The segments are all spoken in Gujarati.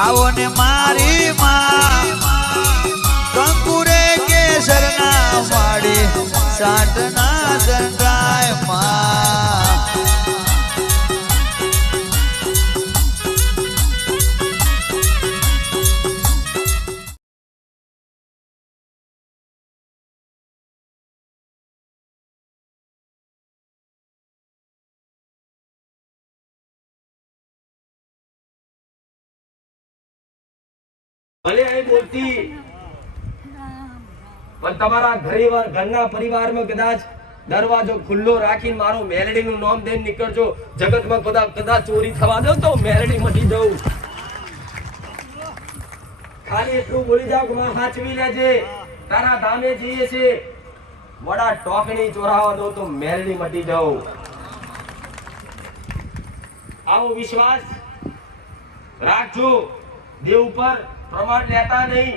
આવો ને મારી માં કંકુરે કેસરના માડી સાટના દંડાય માં ભલે અહીં બોલતી પણ તમારા ઘરના પરિવારમાં કદાચ દરવાજો ખુલ્લો રાખીને મારો મેલડીનું નામ દઈને નીકળજો. જગતમાં કદાચ ચોરી થવા દો તો મેલડી મટી દઉં. ખાલી એટલું બોલી જાવ કે માં સાચવી લેજે, તારા ધામે જઈએ છે. વડા ટોકણી ચોરાવા દો તો મેલડી મટી જાઉં. આવો વિશ્વાસ રાખજો દેવ ઉપર. પ્રમાણ લેતા નહીં.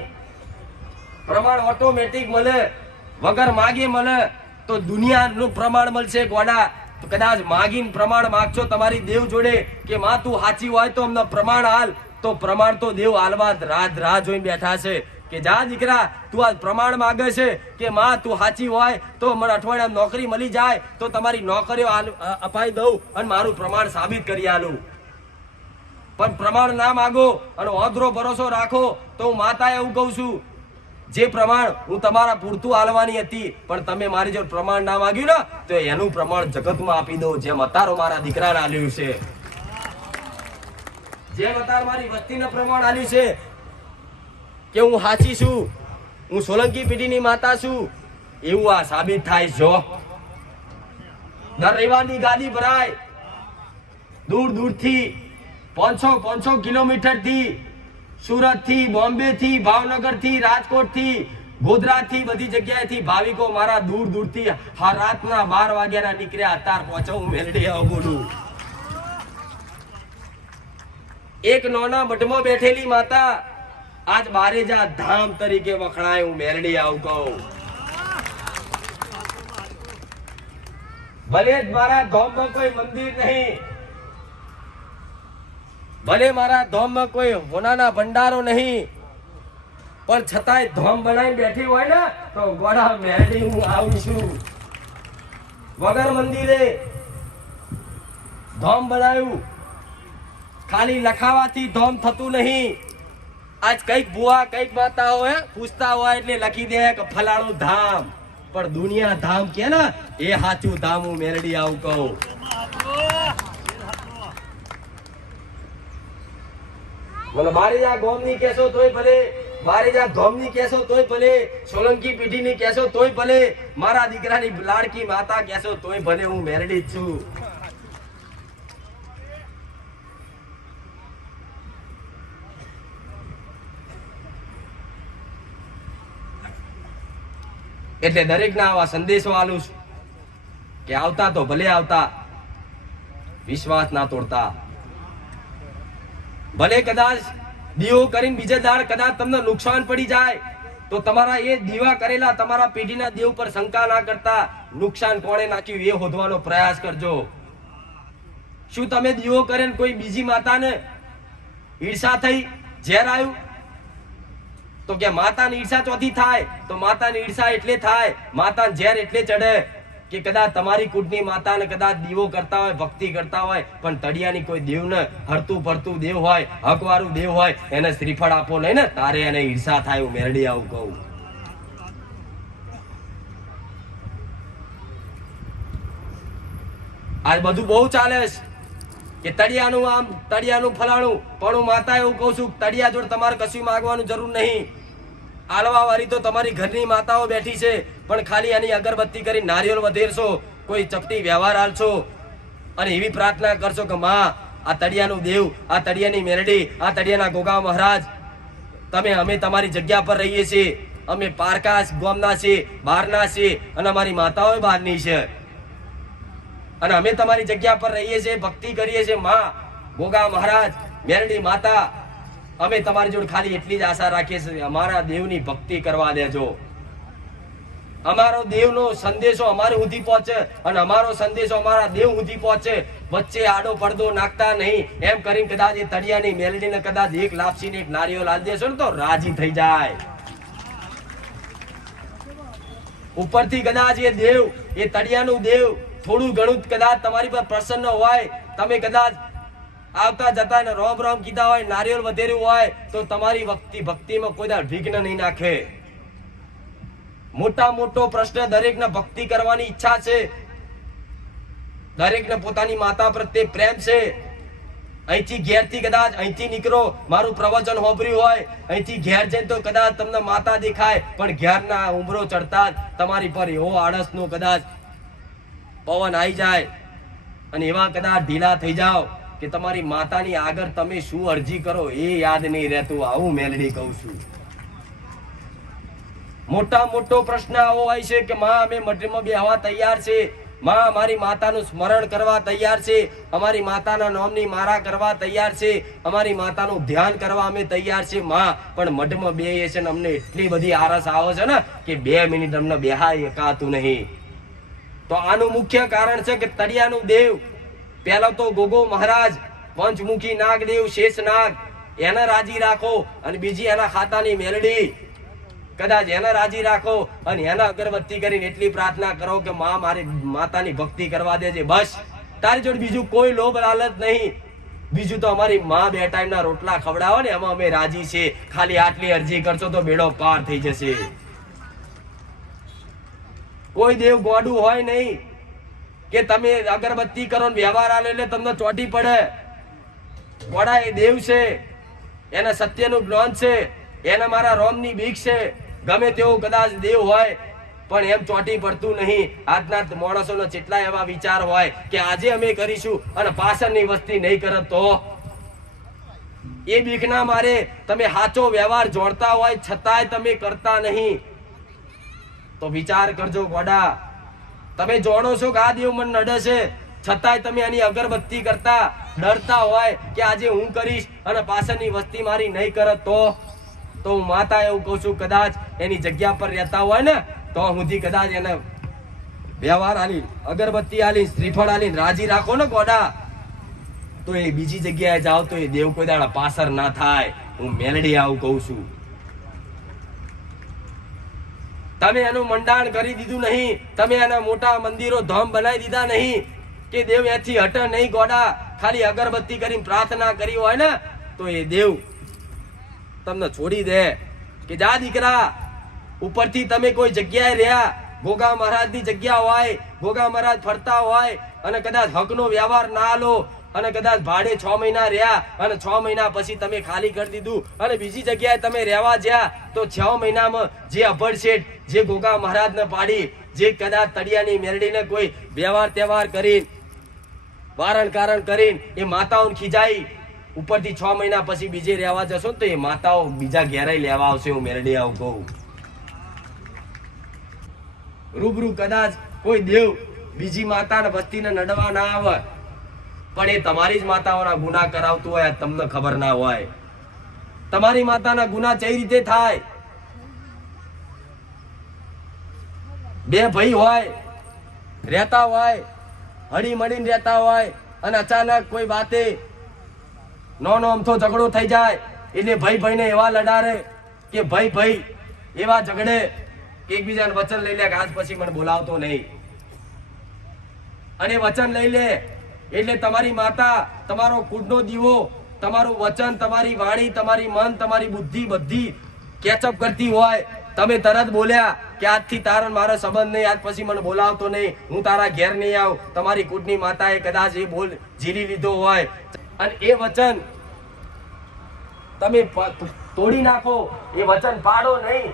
પ્રમાણ ઓટોમેટિક મળે, વગર માગે મળે તો દુનિયાનું પ્રમાણ મળશે. ગોડા તો કદાચ માગીને પ્રમાણ માગશો તમારી દેવ જોડે કે માં તું સાચી હોય તો અમને પ્રમાણ હાલ, તો પ્રમાણ તો દેવ હાલવા રાહ જોઈને બેઠા છે કે જા દીકરા તું આ પ્રમાણ માગે છે કે માં તું સાચી હોય તો મને અઠવાડિયામાં નોકરી મળી જાય તો તમારી નોકરીઓ અપાઈ દઉં અને મારું પ્રમાણ સાબિત કરી આલું. પણ પ્રમાણ ના માગો અને ઓધરો ભરોસો રાખો તો હું માતા એવું કહું છું, જે પ્રમાણ હું તમારા પૂરતું હાલવાની હતી પણ તમે મારી જો પ્રમાણ ના માગ્યું ને તો એનું પ્રમાણ જગતમાં આપી દો, જેમ અતારો મારા દીકરાને આલ્યું છે, જેમ અતાર મારી વસ્તીને પ્રમાણ આલ્યું છે કે હું સાચી છું, હું સોલંકી પેઢીની માતા છું, એવું આ સાબિત થાય જો. દર રવિવારની ગાદી ભરાય દૂર દૂરથી 500 કિલોમીટર થી, સુરત થી, બોમ્બે થી, ભાવનગર થી, રાજકોટ થી, ગોધરા થી, બધી જગ્યાએથી ભાવિકો મારા દૂર દૂર થી રાતના 12 વાગ્યાના નીકળ્યા અત્યાર પહોંચો હું મેલડી આવું બોલું. એક નોના મઠમાં બેઠેલી માતા આજ બારેજા ધામ તરીકે વખણાય હું મેલડી આવું કહું. ભલે જ મારા ધામમાં કોઈ મંદિર નહીં, ભલે મારા ધામમાં કોઈ હોનાના ભંડારો નહીં, પણ છતાંય ધામ બનાવી બેઠી હોય ને તો ગોડા મેલડી હું આવું છું. વગર મંદિરે ધામ બનાવ્યું, ખાલી લખાવાથી ધામ થતું નહીં. આજ કઈક બુઆ કઈક માતા હોય પૂછતા હોય એટલે લખી દે કે ફલાણું ધામ, પણ દુનિયા ધામ કે ને એ સાચું ધામ હું મેલડી આવું કહું. બોલો મારી જા ગોમની કેસો તોય ભલે, મારી જા ધોમની કેસો તોય ભલે, સોલંકી પેઢીની કેસો તોય ભલે, મારા દીકરાની લાડકી માતા કેસો તોય ભલે, હું મેલડી જ છું. એટલે દરેક ના આવા સંદેશો આલું છું કે આવતા તો ભલે આવતા, વિશ્વાસ ના તોડતા. ભલે કદાચ દીવો કરીને બીજે દાડ કદાચ તમને નુકસાન પડી જાય તો તમારા એ દીવા કરેલા તમારા પેઢીના દેવ પર શંકા ના કરતા નુકસાન કોણે નાખ્યું એ શોધવાનો પ્રયાસ કરજો. શું તમે દીવો કરીને કોઈ બીજી માતાને ઈર્ષા થઈ, ઝેર આવ્યું? તો કે માતાની ઈર્ષા ચોથી થાય તો માતાની ઈર્ષા એટલે થાય, માતાને ઝેર એટલે ચડે કે કદાચ તમારી કુટની માતાને કદાચ દીવો કરતા હોય, ભક્તિ કરતા હોય, પણ તળિયાની કોઈ દેવ ને હરતું ફરતું દેવ હોય, હકવાળું દેવ હોય, એને શ્રીફળ આપો નહીં ને તારે એને ઈર્ષા થાય. હું મેલડી આવું કહું. આજ બધું બહુ ચાલે છે કે તળિયાનું આમ તળિયાનું ફલાણું, પણ હું માતા એવું કહું છું તળિયા જોડે તમારે કશું માંગવાનું જરૂર નહીં. આલવા વાળી તો તમારી ઘરની માતાઓ બેઠી છે, પણ ખાલી એની અગરબત્તી કરી નારિયેળ વધેરશો, કોઈ ચપટી વ્યવહાર હાલશો અને એવી પ્રાર્થના કરશો કે માં આ તળિયાનું દેવ, આ તળિયાની મેલડી, આ તળિયાના ગોગા મહારાજ, તમે અમે તમારી જગ્યા પર રહીએ છીએ, અમે પારકા ગામના છીએ, બહારના છીએ અને અમારી માતાઓ બહારની છે અને અમે તમારી જગ્યા પર રહીએ છીએ, ભક્તિ કરીએ છીએ. માં ગોગા મહારાજ, મેલડી માતા, અમે તમારી જોડે ખાલી એટલી જ આશા રાખીએ છીએ અમારા દેવની ભક્તિ કરવા દેજો. અમારો દેવનો સંદેશો અમારે સુધી પહોંચે અને અમારો સંદેશો અમારા દેવ સુધી પહોંચે, વચ્ચે આડો પડદો નાખતા નહીં. એમ કરીને કદાચ એ તળિયાની મેલડીને કદાચ એક લાપસી ને એક નારિયેળ લાલ દેશો ને તો રાજી થઈ જાય. ઉપરથી કદાચ એ દેવ, એ તળિયાનું દેવ થોડું ઘણું કદાચ તમારી પર પ્રસન્ન હોય, તમે કદાચ આવતા જતા ને રોમ રોમ કીધા હોય, નારિયેળ વધેર્યું હોય, તો તમારી ભક્તિમાં કોઈ દાડ વિઘ્ન નહીં નાખે. મોટા મોટો પ્રશ્ન, દરેકને ભક્તિ કરવાની ઈચ્છા છે, દરેકને પોતાની માતા પ્રત્યે પ્રેમ છે. અહીંથી ઘેરથી કદાચ અહીંથી નીકળો, મારું પ્રવચન હોભર્યું હોય, અહીંથી ઘેર જઈને તો કદાચ તમને માતા દેખાય, પણ ઘેરના ઉંબરો ચડતા જ તમારી પર એવો આળસનો કદાચ પવન આવી જાય અને એવા કદાચ ઢીલા થઈ જાઓ કે તમારી માતાની આગળ તમે શું અરજી કરો એ યાદ નહીં રહેતું. આવું મેલડી કહું છું. મોટા મોટો પ્રશ્ન આવો હોય છે કે માં અમે મઢમાં બેહવા તૈયાર છે, માં અમારી માતાનું સ્મરણ કરવા તૈયાર છે, અમારી માતાના નામની મારા કરવા તૈયાર છે, અમારી માતાનું ધ્યાન કરવા અમે તૈયાર છે માં, પણ મઢમાં બેહીએ છે ને અમને એટલી બધી આરસ આવે છે ને કે 2 મિનિટ અમને બેહાય એકાતું નહીં. તો આનું મુખ્ય કારણ છે કે તળિયાનું દેવ, પહેલો તો ગોગો મહારાજ, પંચમુખી નાગદેવ, શેષનાગ, એને રાજી રાખો, અને બીજી એના ખાતાની મેલડી, કદાચ એને રાજી રાખો અને એના અગરબત્તી કરીને એટલી પ્રાર્થના કરો કે માં મારી માતાની ભક્તિ કરવા દેજે. બસ તારી જોડે બીજું કોઈ લોભ લાલચ નહીં. બીજું તો અમારી માં 2 ટાઈમના રોટલા ખવડાવો ને એમાં અમે રાજી છે. ખાલી આટલી અરજી કરશો તો બેડો પાર થઈ જશે. કોઈ દેવ ગોડું હોય નહીં કે તમે અગરબત્તી કરો ને વ્યવહાર આલે એટલે તમને ચોટી પડે. ગોડા એ દેવ છે, એને સત્યનું જ્ઞાન છે, એને મારા રોમની બીક છે. ગમે તેવો કદાચ દેવ હોય પણ એમ ચોટી પડતું નહીં. આજના માણસોનો જેટલા એવા વિચાર હોય કે આજે અમે કરીશું અને પાછળની વસ્તી નહીં કરે તો એ બીકના મારે તમે સાચો વ્યવહાર જોડતા હોય છતાંય તમે કરતા નહીં. તો વિચાર કરજો ગોડા. તમે જાણો છો કે આ દેવ મને નડે છે, છતાંય તમે આની અગરબત્તી કરતા ડરતા હોય કે આજે હું કરીશ અને પાછળની વસ્તી મારી નહીં કરે તો હું માતા એવું કહું છું, કદાચ એની જગ્યા પર રહેતા હોય ને તો સુધી કદાચ એને વ્યવહાર આલી, અગરબત્તી આલી, શ્રીફળ આલી રાજી રાખો ને ગોડા, તો એ બીજી જગ્યાએ જાઓ તો એ દેવ કોઈ દાડા પાછળ ના થાય. હું મેલડી આવું કહું છું. તમે એનું મંડાણ કરી દીધું નહીં, તમે એના મોટા મંદિરો ધામ બનાવી દીધા નહીં કે દેવ એથી હટે નહીં. ગોડા ખાલી અગરબત્તી કરીને પ્રાર્થના કરી હોય ને તો એ દેવ તમને છોડી દે કે જા દીકરા. ઉપરથી તમે કોઈ જગ્યાએ રહ્યા, ગોગા મહારાજની જગ્યા હોય, ગોગા મહારાજ ફરતા હોય અને કદાચ હકનો વ્યવહાર ના લો અને કદાચ ભાડે 6 મહિના રહ્યા અને 6 મહિના પછી તમે ખાલી કરી દીધું અને બીજી જગ્યાએ તમે રહેવા જ્યાં તો 6 મહિનામાં જે અભડ શેઠ, જે ગોગા મહારાજને પાડી, જે કદાચ તળિયાની મેરડીને કોઈ વ્યવહાર તહેવાર કરી, વારણ કારણ કરીને એ માતાઓને ખીજાઈ, ઉપરથી 6 મહિના પછી બીજે રહેવા જશો તો એ માતાઓ બીજા ઘેરાઈ લેવા આવશે. હું મેરડી આવું કહું. રૂબરૂ કદાચ કોઈ દેવ બીજી માતાને વસ્તીને નડવા ના આવે પણ એ તમારી જ માતાઓના ગુના કરાવતું હોય, તમને ખબર ના હોય. તમારી માતાના ગુના કઈ રીતે થાય? 2 ભાઈ હોય, રહેતા હોય, હળી મળીને રહેતા હોય અને અચાનક કોઈ વાતે નો અમથો ઝઘડો થઈ જાય એટલે ભાઈ ને એવા લડારે કે ભાઈ એવા ઝઘડે કે એકબીજાને વચન લઈ લે કે આજ પછી મને બોલાવતો નહીં. અને વચન લઈ લે એટલે તમારી માતા, તમારો કુળનો દીવો, તમારું વચન, તમારી વાણી, તમારી મન, તમારી બુદ્ધિ બધી કેચઅપ કરતી હોય. તમે તરત બોલ્યા કે આજથી તારા મારો સંબંધ નહીં, આજ પછી મને બોલાવતો નહીં, હું તારા ઘેર નહીં આવું. તમારી કુળની માતાએ કદાચ એ બોલ ઝીલી લીધો હોય અને એ વચન તમે તોડી નાખો, એ વચન પાડો નહીં.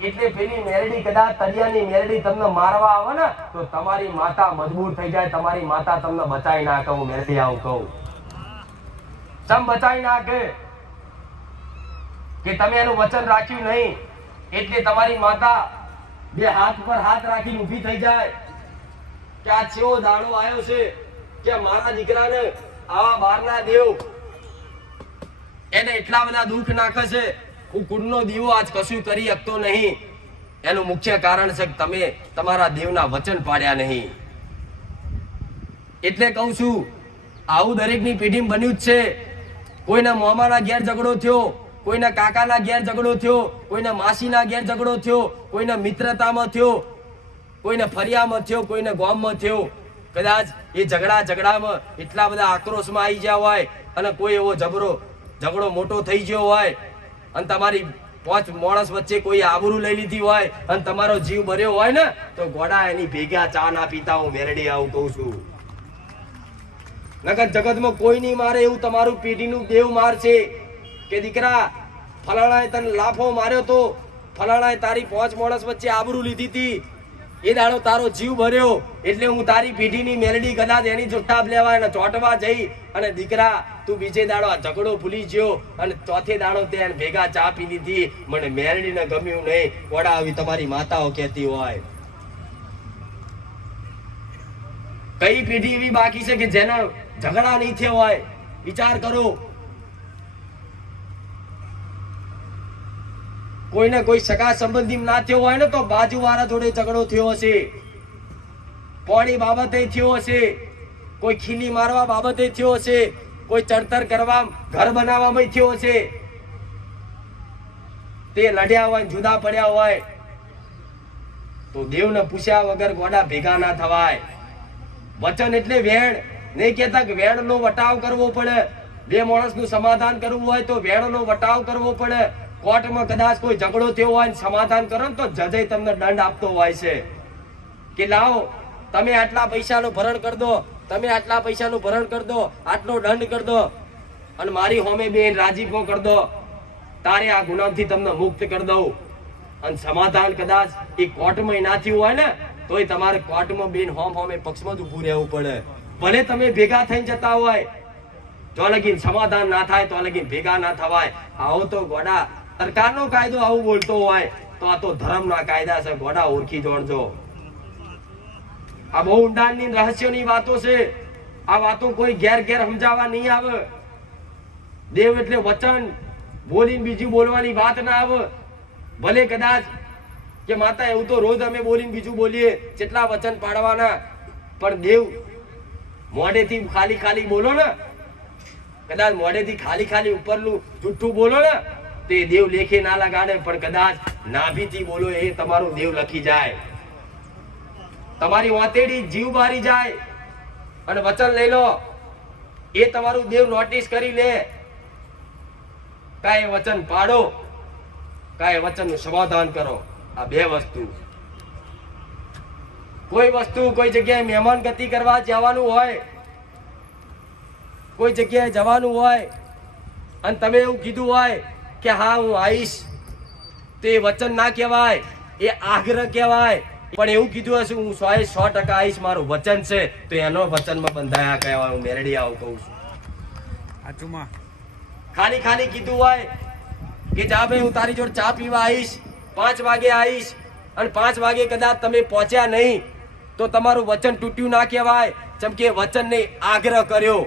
એટલે પેલી મેરડી કદાચ તળિયાની મેરડી તમને મારવા આવે ને તો તમારી માતા મજબૂર થઈ જાય, તમારી માતા તમને બચાવી નાખે. હું મેરડી આવું કહું. સમ બચાવી નાખે કે તમે એનું વચન રાખ્યું નહીં એટલે તમારી માતા 2 હાથ પર હાથ રાખીને ઊભી થઈ જાય કે આ છેવો દાડો આવ્યો છે કે મારા દીકરાને આવા બહારના દેવ એને એટલા બધા દુઃખ નાખે છે, હું કુળનો દીવો આજ કશું કરી શકતો નહીં. એનું મુખ્ય કારણ છે કે તમે તમારા દેવના વચન પાડ્યા નહીં. એટલે કહું છું, આવું દરેકની પેઢીમાં બન્યું જ છે. કોઈના મામાના ઘેર ઝઘડો થયો, કોઈના કાકાના ઘેર ઝઘડો થયો, કોઈના માસીના ઘેર ઝઘડો થયો, કોઈના મિત્રતામાં થયો, કોઈના ફરિયામાં થયો, કોઈના ગામમાં થયો. કદાચ એ ઝઘડામાં એટલા બધા આક્રોશમાં આવી ગયા હોય અને કોઈ એવો ઝઘડો મોટો થઈ ગયો હોય અને તમારી 5 માણસ વચ્ચે કોઈ આબરૂ લઈ લીધી હોય અને તમારો જીવ બર્યો હોય ને, તો ગોડા એની ભેગા ચા ના પીતા હું મેરડી આવું કહું છું. નકર જગતમાં કોઈ નહીં મારે એવું તમારું પેઢીનું દેવ માર છે કે દીકરા ફલાણાએ તને લાફો માર્યો તો, ફલાણાએ તારી 5 માણસ વચ્ચે આબરૂ લીધી હતી, એ દાડો તારો જીવ ભર્યો એટલે હું તારી પેઢીની મેલડી કદાચ એની જોટાબ લેવા અને ચોટવા જઈ અને દીકરા તું બીજે દાડો આ ઝઘડો ભૂલી ગયો અને ચોથે દાડો તે ભેગા ચા પી લીધી, મને મેલડીને ગમ્યું નહીં. વડા આવી તમારી માતાઓ કહેતી હોય. કઈ પેઢી એવી બાકી છે કે જેના ઝઘડા નહીં થયો હોય? વિચાર કરો. કોઈને કોઈ સગા સંબંધી ના થયો હોય ને તો બાજુવાળા જોડે ઝઘડો થયો હશે, પાણી બાબતે થયો હશે, કોઈ ખીલી મારવા બાબતે થયો હશે, કોઈ ચડતર કરવા ઘર બનાવવામાં થયો હશે. તે લડ્યા હોય, જુદા પડ્યા હોય તો દેવને પૂછ્યા વગર ગોડા ભેગા ના થવાય. વચન એટલે વેણ નહીં કેતા કે વેણનો વટાવ કરવો પડે. બે માણસનું સમાધાન કરવું હોય તો વેણનો વટાવ કરવો પડે. કોર્ટમાં કદાચ કોઈ ઝઘડો થયો હોય સમાધાન કરો તો જજે તમને દંડ આપતો હોય છે કે લાવો તમે આટલા પૈસાનું ભરણ કરી દો, તમે આટલા પૈસાનું ભરણ કરી દો, આટલો દંડ કરી દો અને મારી હોમે બેન રાજીપો કરી દો, તારે આ ગુનાથી તમને મુક્ત કરી દઉં. અને સમાધાન કદાચ એ કોર્ટમાં ના થયું હોય ને તોય તમારે કોર્ટમાં બેન હોમે પક્ષમાં જ ઉભું રહેવું પડે. ભલે તમે ભેગા થઈને જતા હોય, જો લગીન સમાધાન ના થાય તો લગીન ભેગા ના થવાય. આવો તો ગોડા સરકારનો કાયદો આવું બોલતો હોય તો આ તો ધર્મના કાયદા છે. ગોડા ઓળખી જોડજો. આ બહુ ઊંડાણની રહસ્યોની વાતો છે. આ વાતો કોઈ ઘેર સમજાવવા નહીં આવે. દેવ એટલે વચન બોલીને બીજું બોલવાની વાત ના આવે. ભલે કદાચ કે માતા એવું તો રોજ અમે બોલીને બીજું બોલીએ, જેટલા વચન પાડવાના, પણ દેવ મોઢેથી ખાલી બોલો ને, કદાચ મોઢેથી ખાલી ઉપરનું જુઠ્ઠું બોલો ને તે દેવ લેખે ના લગાડે, પણ કદાચ નાભીથી બોલો એ તમારું દેવ લખી જાય. તમારી વાતેડી જીવ બારી જાય અને વચન લઈ લો એ તમારું દેવ નોટિસ કરી લે. કાંઈ વચન પાડો, કાંઈ વચનનું સમાધાન કરો. આ બે વસ્તુ. કોઈ વસ્તુ કોઈ જગ્યાએ મહેમાન ગતિ કરવા જવાનું હોય, કોઈ જગ્યાએ જવાનું હોય અને તમે એવું કીધું હોય કે હા હું આવીશ, તો એ વચન ના કહેવાય, એ આગ્રહ કહેવાય. પણ એવું કીધું હશે હું 100% આવીશ, મારું વચન છે, તો એનો વચનમાં બંધાયા કહેવાય. હું મેરડી આવું કહું છું. ખાલી કીધું હોય કે જા ભાઈ હું તારી જોડે ચા પીવા આવીશ, 5 વાગે આવીશ અને 5 વાગે કદાચ તમે પહોંચ્યા નહીં તો તમારું વચન તૂટ્યું ના કહેવાય. જેમ કે વચનને આગ્રહ કર્યો.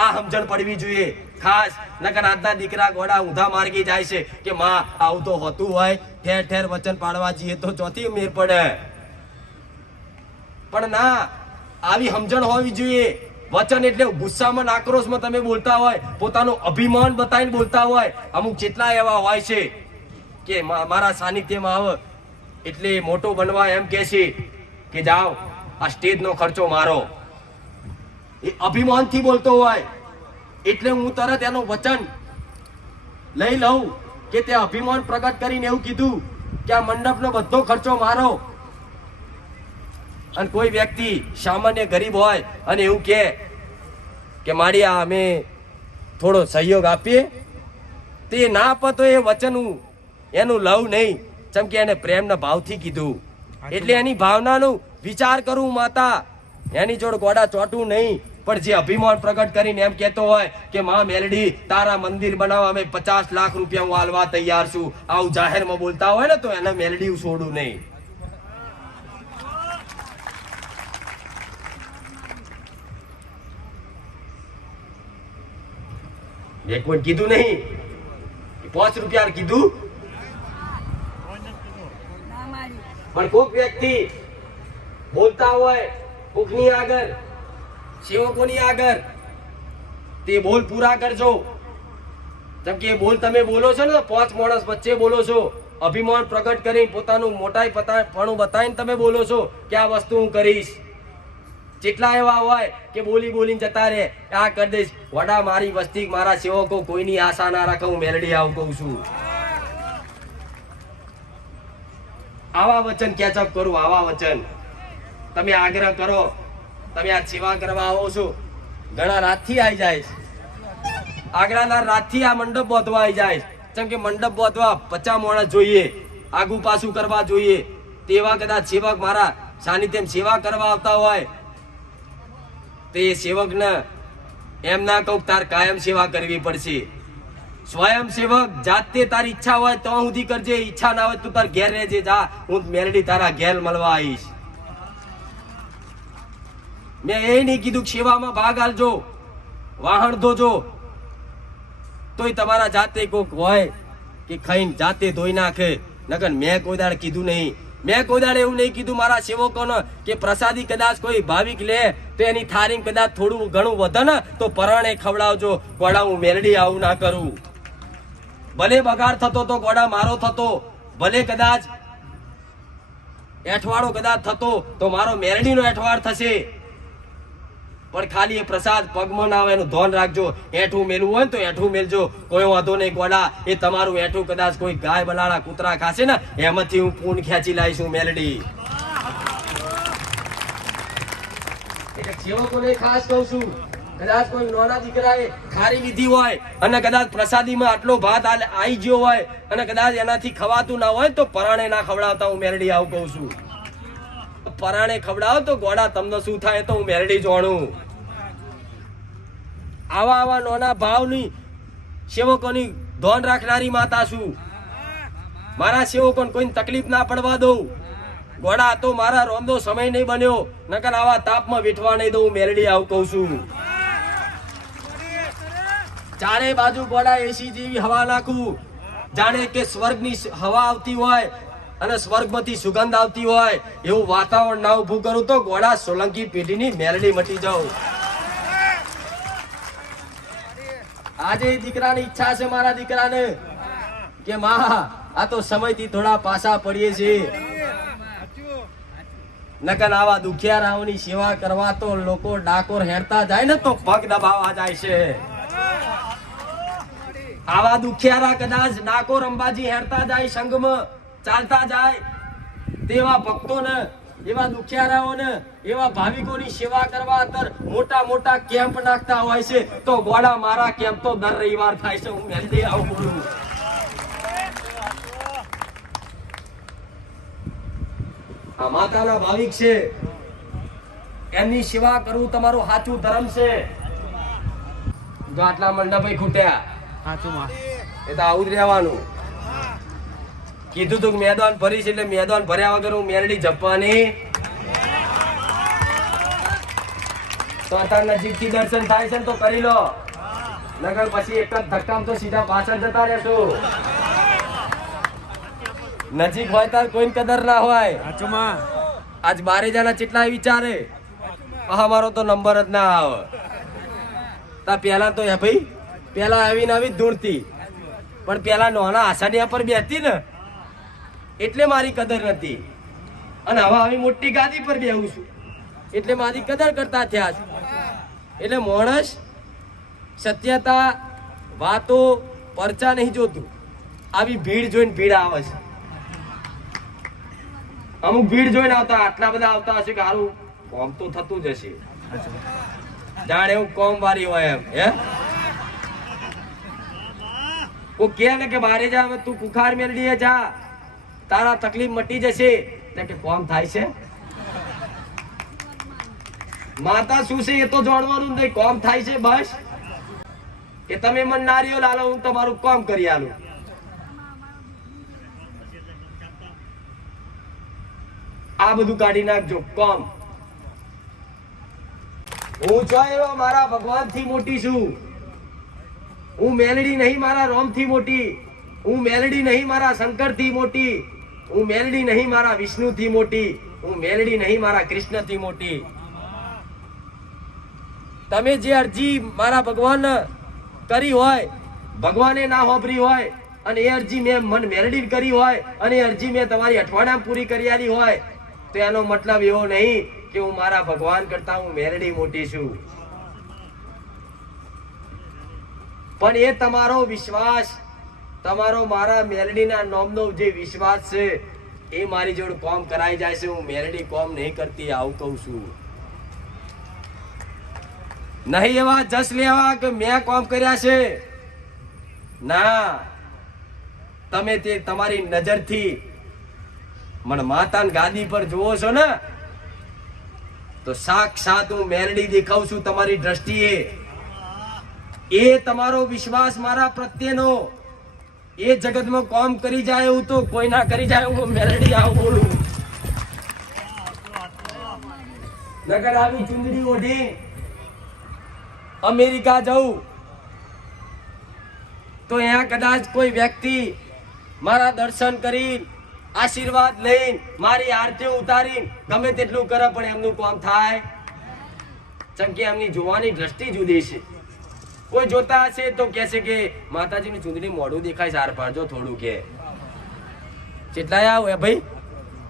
આ સમજણ પડવી જોઈએ ખાસ. નકર આજના દીકરા ગોડા ઊંધા માર્ગે જાય છે કે માં આવું તો હોતું હોય, ઠેર ઠેર વચન પાડવા જઈએ તો ચોથી મેર પડે. પણ ના, આવી સમજણ હોવી જોઈએ. વચન એટલે ગુસ્સામાં આક્રોશમાં તમે બોલતા હોય, પોતાનું અભિમાન બતાવીને બોલતા હોય. અમુક જેટલા એવા હોય છે કે મારા સાનિધ્યમાં આવે એટલે મોટો બનવા એમ કે છે કે જાઓ આ સ્ટેજનો ખર્ચો મારો. એ અભિમાનથી બોલતો હોય એટલે હું તરત એનું વચન લઈ લઉં કે તે અભિમાન પ્રગટ કરીને એવું કીધું કે આ મંડપનો બધો ખર્ચો મારો. અને કોઈ વ્યક્તિ સામાન્ય ગરીબ હોય અને એવું કે મારી આ અમે થોડો સહયોગ આપીએ, તે ના આપે તો એ વચન એનું લવ નહીં, જેમ કે એને પ્રેમના ભાવથી કીધું એટલે એની ભાવનાનું વિચાર કરું માતા. એની જોડે ગોડા ચોટવું નહીં. પણ જે અભિમાન પ્રગટ કરીને એમ કહેતો હોય કે માં મેલડી તારા મંદિર બનાવવા અમે 50 લાખ રૂપિયા હું આલવા તૈયાર છું, આવું જાહેરમાં બોલતા હોય ને તો એને મેલડી છોડું નહીં. એક મિનિટ કીધું નહીં, 5 રૂપિયા કીધું. પણ કોઈક વ્યક્તિ બોલતા હોય કોકની આગળ, સેવકોની આગળ, તે બોલ પૂરા કરજો. જેમ કે બોલ તમે બોલો છો ને, 5 માણસ વચ્ચે બોલો છો, અભિમાન પ્રગટ કરી પોતાનું મોટાઈ પણું બતાવીને તમે બોલો છો કે આ વસ્તુ હું કરીશ. જેટલા એવા હોય કે બોલી બોલીને જતા રહે, આ કરી દઈશ. વડા મારી વસ્તી, મારા સેવકો કોઈની આશા ના રાખે, હું મેલડી આવું કહું છું. આવા વચન કેચઅપ કરું, આવા વચન તમે આગ્રહ કરો. તમે આ સેવા કરવા આવો છો, ઘણા રાતથી આવી જાય, આગળના રાતથી આ મંડપ બાંધવા આવી જાય. જેમ કે મંડપ બાંધવા 50 માણસ જોઈએ, આગુ પાછું કરવા જોઈએ. તેવા કદાચ સેવક મારા સાનિધ્યમ સેવા કરવા આવતા હોય, તે સેવકને એમ ના કહું તાર કાયમ સેવા કરવી પડશે. સ્વયં સેવક જાતે તારી ઈચ્છા હોય તો સુધી કરજે, ઈચ્છા ના હોય તો તાર ઘેર રહેજે. જા, હું મેલડી તારા ઘેર મળવા આવીશ. મેં એ નહીં કીધું કે સેવામાં ભાગ આલજો, વાહન ધોજો, તોય તમારા જાતે કોક હોય કે ખાઈને જાતે ધોઈ નાખે. નકર મેં કોઈ દાડે કીધું નહીં. મેં કોઈ દાડે એવું નહીં કીધું મારા સેવકોને કે પ્રસાદી કદાચ કોઈ ભાવિક લે તો એની થાળી કદાચ થોડું ઘણું વધે ને તો પરાણે ખવડાવજો. ગોડા હું મેલડી આવું ના કરું. ભલે બગાડ થતો તો ગોડા મારો થતો, ભલે કદાચ એઠવાડો કદાચ થતો તો મારો મેલડીનો એઠવાડ થશે. પણ ખાલી એ પ્રસાદ પગમાં ના આવે એનું ધ્યાન રાખજો. એઠું મેલવું હોય ને તો એઠું મેલજો, કોઈ વાંધો નહીં ગોડા. એ તમારું એઠું કદાચ કોઈ ગાય બલાડા કૂતરા ખાશે ને એમાંથી હું પૂન ખેંચી લાવીશું મેલડી. એટલે સેવકોને ખાસ કહું છું, કદાચ કોઈ નાના દીકરાએ ખારી લીધી હોય અને કદાચ પ્રસાદીમાં આટલો ભાત આવી ગયો હોય અને કદાચ એનાથી ખવાતું ના હોય તો પરાણે ના ખવડાવતા, હું મેલડી આવું કહું છું. પરાણે ખવડાવો તો ગોડા તમને શું થાય તો હું મેલડી જાણું. આવા નાના ભાવની સેવકોની ધોન રાખનારી માતા છું. મારા સેવકોને કોઈ તકલીફ ના પડવા દઉં. ગોડા તો મારા રોમનો સમય નહીં બન્યો, નકર આવા તાપમાં વેઠવા નહીં દઉં. મેલડી આવું કહું છું. ચારે બાજુ ગોડા એસી જેવી હવા નાખું, જાણે કે સ્વર્ગની હવા આવતી હોય અને સ્વર્ગમાંથી સુગંધ આવતી હોય એવું વાતાવરણ ના ઉભું કરું તો ગોડા સોલંકી પેઢીની મેલડી મટી જાઉં. આજે દીકરાની ઈચ્છા છે મારા દીકરાને કે માં આ તો સમયથી થોડા પાછા પડીએ છીએ, નકર આવા દુખિયારાઓની સેવા કરવા તો લોકો ડાકોર હેરતા જાય ને તો પગ દબાવવા જાય છે. આવા દુખિયારા કદાચ ડાકોર અંબાજી હેરતા જાય, સંઘમાં ચાલતા જાય, તેવા ભક્તોને, એવા દુખિયારાઓને, એવા ભાવિકોની સેવા કરવા અંદર મોટા મોટા કેમ્પ નાખતા હોય છે. તો ગોડા મારા કેમ્પ તો દર રવિવાર થાય છે. હું મેલડી આવું બોલું. આ માતાના ભાવિક છે, એમની સેવા કરવું તમારું સાચું ધર્મ છે. આટલા મંડપે ખૂટ્યા એ તો આવું જ રહેવાનું. કીધું તું મેદાન ભરીશ એટલે મેદાન ભર્યા વગર હું મેલડી જપવાની. તો અત્યારે નજીકથી દર્શન થાય છે તો કરી લો, નગર પછી એક જ ધક્કામાં તો સીધા પાછળ જતા રહેશો. નજીક હોય તાર કોઈ કદર ના હોય. આજ બારે જણા કેટલા વિચારે મારો તો નંબર જ ના આવે. તા પેલા તો ભાઈ પેલા આવીને આવી ધૂળતી, પણ પેલા નાના આસાડિયા પર બેસતી ને એટલે મારી કદર નથી, અને હવે આવી મોટી ગાદી પર બેહું છું એટલે મારી કદર કરતા થયા છે. એટલે માણસ સત્યતા, વાતો, પરચા નહીં જોતું, આવી ભીડ જોઈને ભીડ આવે છે. અમુક ભીડ જોઈને આવતા, આટલા બધા આવતા હશે કે સારું કોમ તો થતું જ હશે, જાણે એવું કોમ વારી હોય એમ. હે ઓ કે ને કે બારે જા, તું કુખાર મેલડીએ જા, તારા તકલીફ મટી જશે. કે કોમ થાય છે? માતા શું છે એ તો જાણવાનું નહીં. કોમ થાય છે બસ એ તમે મન નારીઓ લાલો, હું તમારું કામ કરી આલું. આ બધું કાઢી નાખજો કોમ. હું છો એવો મારા ભગવાન થી મોટી છું. હું મેલડી નહીં મારા રોમ થી મોટી, હું મેલડી નહીં મારા શંકર થી મોટી. હું મેલડી નહીં મારા વિષ્ણુ થી મોટી, હું મેલડી નહીં મારા કૃષ્ણ થી મોટી. તમે જે અરજી મારા ભગવાન કરી હોય, ભગવાને ના હોભરી હોય, અને એ અરજી મેં મન મેલડી કરી હોય, અને એ અરજી મેં તમારી અઠવાડિયામાં પૂરી કરી આલી હોય, તો એનો મતલબ એવો નહીં કે હું મારા ભગવાન કરતા હું મેલડી મોટી છું. પણ એ તમારો વિશ્વાસ, તમારો મારા મેલડીના નામનો જે વિશ્વાસ છે એ મારી જોડે કોમ કરાઈ જાય છે. હું મેલડી કોમ નહીં કરતી, આવું કહું છું. નહીં એવા જસ લેવા કે મેં કોમ કર્યા છે. ના, તમે તે તમારી નજરથી મને માતાની ગાદી પર જોવો છો ને, તો સાક્ષાત હું મેલડી દેખાઉં છું તમારી દ્રષ્ટિએ. એ તમારો વિશ્વાસ મારા પ્રત્યેનો એ જગતમાં કોમ કરી જાય એવું તો કોઈ ના કરી જાય. હું મેલડી આવું બોલું. નગર આવી ચુંદડી ઓઢી અમેરિકા જવું તો અહીંયા કદાચ કોઈ વ્યક્તિ મારા દર્શન કરી આશીર્વાદ લઈને મારી આરતી ઉતારી ગમે તેટલું કરે પણ એમનું કામ થાય. જેમ કે એમની જોવાની દ્રષ્ટિ જુદી છે. કોઈ જોતા હશે તો કહેશે કે માતાજીની ચુંદડી મોઢું દેખાય સાર પાડજો થોડું, કે કેટલાય આવ ભાઈ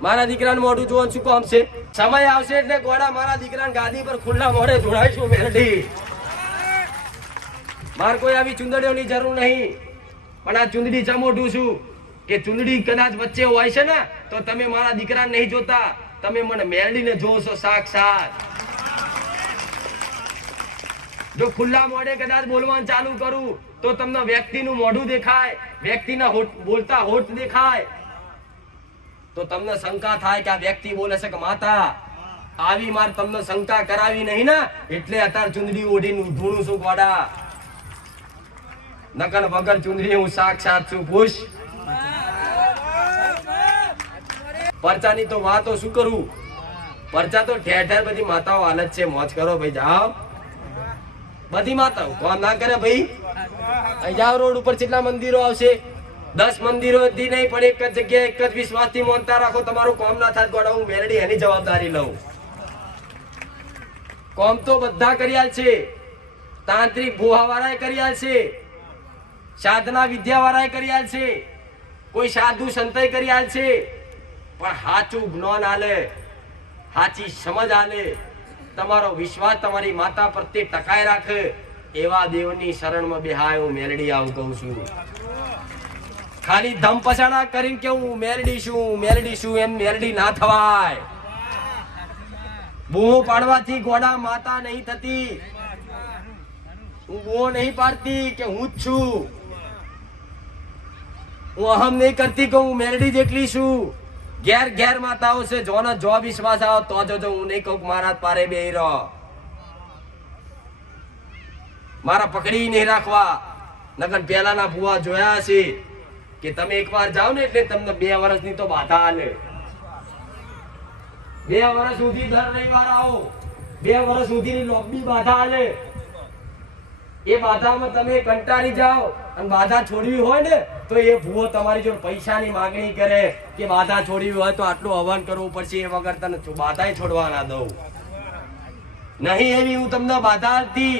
મારા દીકરાનું મોઢું જોવાનું શું કામ છે? સમય આવશે એટલે ગોળા મારા દીકરાને ગાદી પર ખુલ્લા મોઢે જોડાઈશું મેલડી. મારે કોઈ આવી ચુંદડીઓની જરૂર નહીં. પણ આ ચુંદડી ચમોઢું છું કે ચુંદડી કદાચ વચ્ચે હોય છે ને તો તમે મારા દીકરાને નહીં જોતા, તમે મને મેલડીને જોવો છો સાક્ષાત. જો ખુલ્લા મોઢે કદાચ બોલવાનું ચાલુ કરું તો તમને વ્યક્તિનું મોઢું દેખાય, વ્યક્તિના બોલતા હોઠ દેખાય, તો તમને શંકા થાય કે આ વ્યક્તિ બોલે છે કે માતા. આવી માર તમને શંકા કરાવી નહીં ને એટલે અત્યારે ચુંદડી ઓઢીને ધૂણું છું ગોડા. નકર વગર ચુંદડી હું સાક્ષાત છું. ખુશ પરચાની તો વાતો શું કરું? પરચા તો ઠેર ઠેર બધી માતાઓ હાલત છે. મોજ કરો ભાઈ, જાઓ. બધી માતાઓ કોમ ના કરે ભાઈ. અહીં જાઓ, રોડ ઉપર કેટલા મંદિરો આવશે? 10 મંદિરો થી નહીં પણ એક જ જગ્યાએ એક જ વિશ્વાસ થી માનતા રાખો. તમારું કોમ ના થાય ગોડા, હું મેલડી એની જવાબદારી લઉં. કોમ તો બધા કર્યા છે. તાંત્રિક ભુવા વાળાએ કર્યા છે, સાધના વિદ્યા વાળાએ કર્યા છે, કોઈ સાધુ સંતય કર્યા છે. પણ સાચું જ્ઞાન આલે, સાચી સમજ આલે, તમારો વિશ્વાસ તમારી માતા પ્રત્યે ટકાઈ રાખે એવા દેવની શરણમાં બેહાય. હું મેલડી આવું કહું છું. ખાલી ધમ પછાડા કરીને કે હું મેલડી છું, મેલડી છું, એમ મેલડી ના થવાય. બૂમો પાડવાથી ગોડા માતા નહીં થતી. હું બૂમો નહીં પાડતી કે હું જ છું. હું અહમ નહીં કરતી કે હું મેલડી જેટલી છું. ઘેર ઘેર માતાઓ છે, જોનો જો વિશ્વાસ આવો તો જોજો. હું નહીં કહું મારા પારે બેહી રહો, મારા પકડી નહીં રાખવા. નકર પેલાના ભુવા જોયા છે કે તમે એકવાર જાઓ ને એટલે તમને 2 વર્ષની તો બાધા આલે. 2 વર્ષ સુધી દર રવિવાર આવો, 2 વર્ષ સુધીની લોબી બાધા આલે. એ બાધામાં તમે કંટાળી જાઓ અને બાધા છોડવી હોય ને તો એ ભૂવો તમારી જોડે પૈસાની માંગણી કરે કે બાધા છોડવી હોય તો આટલું હવન કરવું પડશે, એ વગર તને બાધા છોડવા ના દઉં. નહીં એવી હું તમને બાધા હતી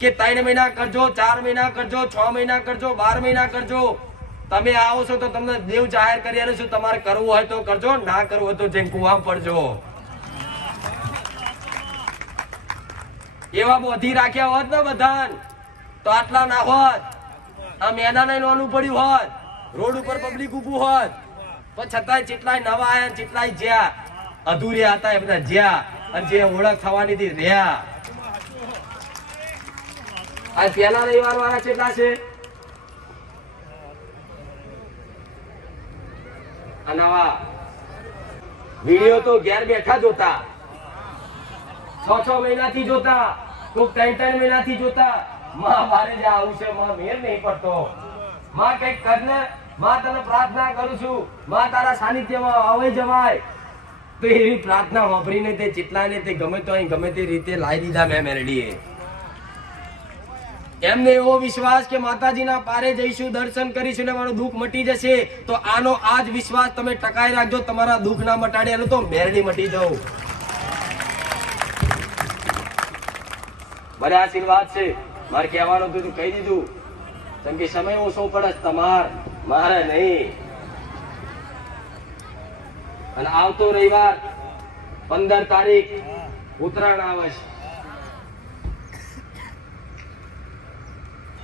કે 3 મહિના કરજો, 4 મહિના કરજો, 6 મહિના કરજો, 12 મહિના કરજો. તમે આવો છો તો તમને દેવ જાહેર કરી આલું છું. તમારે કરવું હોય તો કરજો, ના કરવું હોય તો જેમ કુવા પડજો. એવા બોધી રાખ્યા હોત ને બધાન તો આટલા ના હોત. આ મેદાન નોનું પડ્યું હોત, રોડ ઉપર પબ્લિક ઉભું હોત. પણ છતાંય જેટલાય નવા આયા, જેટલાય જ્યાં અધૂરિયા હતા એ બધા જ્યાં, અને જે ઓળખ થવાની હતી રહ્યા. આ પેલા રવિવાર વાળા કેટલા છે? આ નવા વિડીયો તો ઘેર બેઠા જોતા, 6 મહિનાથી જોતા, કોક 3 મહિનાથી જોતા. માં મારે જે આવું છે, માં મેર નહીં પડતો. માં કઈક કર ને, માં તને પ્રાર્થના કરું છું, માં તારા સાનિધ્યમાં આવી જવાય. તો એવી પ્રાર્થના વાપરીને તે ચિતલાને તે ગમે તો અહીં ગમે તે રીતે લાવી દીધા મેં મેરડીએ. એમને એવો વિશ્વાસ કે માતાજીના પારે જઈશું, દર્શન કરીશું ને મારું દુઃખ મટી જશે. તો આનો આ જ વિશ્વાસ તમે ટકાઈ રાખજો. તમારા દુઃખ ના મટાડે એનું તો મેરડી મટી જાવ. મને આશીર્વાદ છે. મારે કહેવાનું હતું કહી દીધું. કેમ કે સમય ઓછો પડે મારે નહીં. અને આવતો રવિવાર 15 તારીખ ઉત્તરાયણ આવે છે.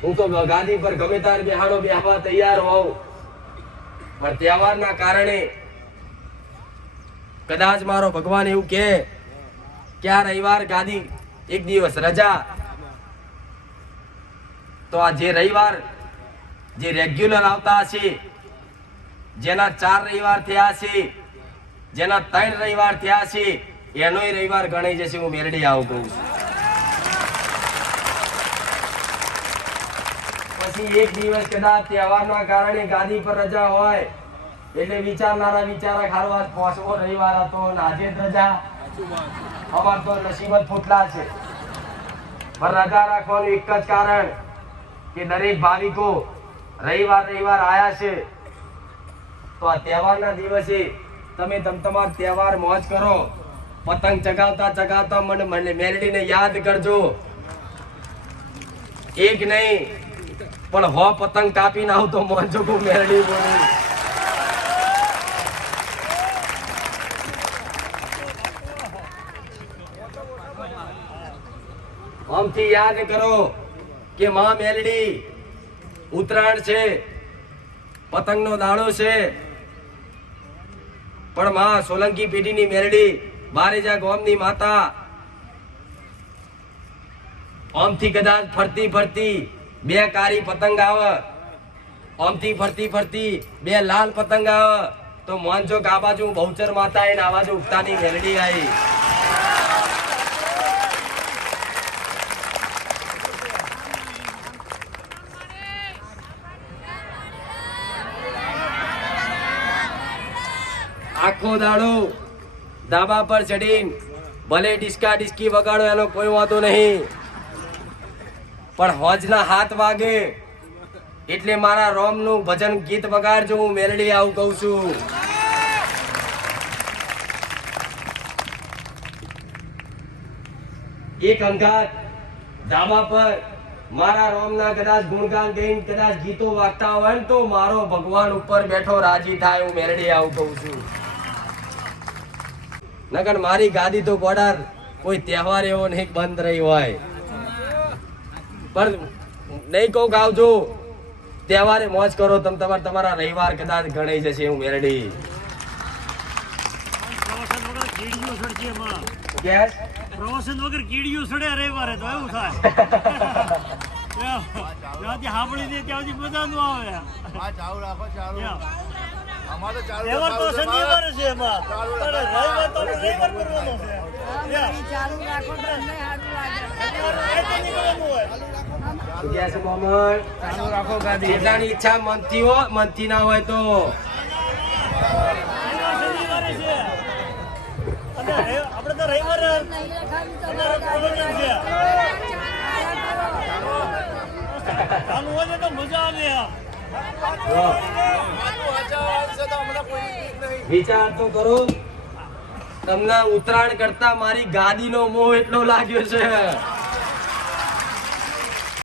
હું તો ગાદી પર ગમે તાર બેહવા તૈયાર હોઉં, પણ તહેવારના કારણે કદાચ મારો ભગવાન એવું કે આ રવિવાર ગાદી એક દિવસ રજા, તો આ જે રવિવાર જે રેગ્યુલર આવતા હશે, જેના 4 રવિવાર થયા છે, જેના 3 રવિવાર થયા છે, એનોય રવિવાર ગણાઈ જશે. હું મેરડી આવું કહું છું. પછી એક દિવસ કદાચ તહેવારના કારણે ગાદી પર રજા હોય એટલે વિચારનારા વિચારા ખારવા 5મો રવિવાર હતો ને આજે જ રજા. અમાર તો નસીબ જ ફૂટલા છે. પણ રજા રાખવાનું એક જ કારણ કે દરેક ભાવિકો રવિવાર આયા છે, તો આ તહેવારના દિવસે તમે તમારો તહેવાર મોજ કરો. પતંગ ચગાવતા મને મેલડીને યાદ કરજો. એક નહીં પણ 100 પતંગ કાપીને આવતો મોજો કો મેલડી બોલી. આમથી યાદ કરો કે માં મેલડી ઉત્તરાયણ છે, પતંગનો દાડો છે, પણ માં સોલંકી પેઢીની મેલડી બારેજા ગામની માતા આમથી કદાચ ફરતી 2 કાળી પતંગ આવે, આમથી ફરતી 2 લાલ પતંગ આવે, તો મોનજો આ બાજુ બહુચર માતા એને આ બાજુ ઉગતાની મેલડી આવી. આખો દાડો ધાબા પર ચડીને ભલે ડિસ્કા ડિસ્કી વગાડો એનો કોઈ વાંધો નહીં, પણ હોજના 7 વાગે એટલે મારા રોમનું ભજન ગીત વગાડજો. હું મેલડી આવું કહું છું. એક અંગાત ધાબા પર મારા રોમના કદાચ ગુણગાન ગાઈને કદાચ ગીતો વાગતા હોય ને તો મારો ભગવાન ઉપર બેઠો રાજી થાય. હું મેલડી આવું કહું છું. નકર મારી ગાદી તો બોર્ડર કોઈ તહેવાર એવો નહીં બંધ રહી હોય. પણ નહીં કહું કે આવજો તહેવારે મોજ કરો. તમારા રવિવાર કદાચ ગણાઈ જશે. હું મેરડી પ્રવચન વગર કીડીઓ સડે રવિવારે તો એવું થાય. ત્યાંથી સાંભળી દે ત્યાંથી બધા નું આવે. તહેવાર તો શનિવારે છે એમાં, રવિવાર તો રવિવાર કરવાનો છે. જેટલાની ઈચ્છા મનથી ના હોય તો આપડે તો રવિવારે ચાલુ હોય તો મજા આવે. વિચાર તો કરો. તમને ઉત્તરાયણ કરતા મારી ગાદીનો મોહ એટલો લાગ્યો છે.